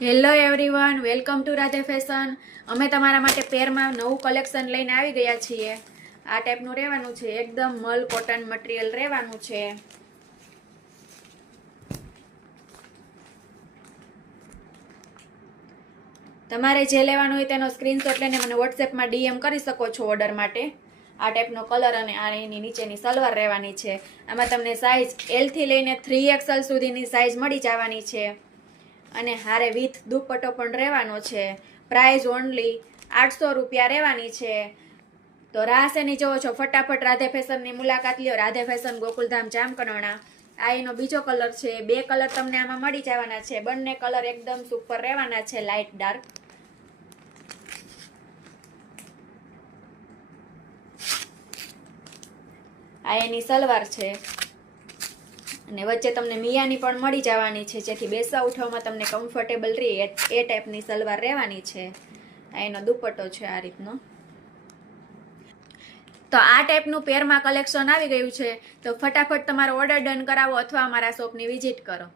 Hello everyone, welcome to Radhe fashion. અમે તમારા માટે પેરમાં નવું કલેક્શન લઈને આવી ગયા છીએ. આ ટાઈપનું રહેવાનું છે, એકદમ મલ કોટન મટીરિયલ રહેવાનું છે. તમારે જે લેવાનું હોય તેનો સ્ક્રીનશોટ લઈને મને વોટ્સએપમાં ડીએમ કરી શકો છો ઓર્ડર માટે. આ ટાઈપનો કલર અને એની નીચેની સલવાર રહેવાની છે. આમાં તમને સાઇઝ એલથી લઈને 3XL સુધીની સાઇઝ મળી જવાની છે. અને હારે વિથ દુપટ્ટો પણ રહેવાનો છે. પ્રાઇસ ઓનલી 800 રૂપિયા રહેવાની છે. તો રાહ શેની જોવો છો? ફટાફટ રાધે ફેશનની મુલાકાત લ્યો. રાધે ફેશન ગોકુલધામ જામકંડોરણા. આ એનો બીજો કલર છે. 2 કલર તમને આમાં મળી જવાના છે. બંને કલર એકદમ સુપર રહેવાના છે, લાઇટ ડાર્ક. આ એની સલવાર છે અને વચ્ચે તમને મિયાની પણ મળી જવાની છે, જેથી બેસવા ઉઠવામાં તમને કમ્ફર્ટેબલ રહે એ ટાઈપની સલવાર રહેવાની છે. આ એનો દુપટ્ટો છે આ રીતનો. તો આ ટાઈપનું પેરમાં કલેક્શન આવી ગયું છે. તો ફટાફટ તમારો ઓર્ડર ડન કરાવો અથવા અમારા શોપની વિઝિટ કરો.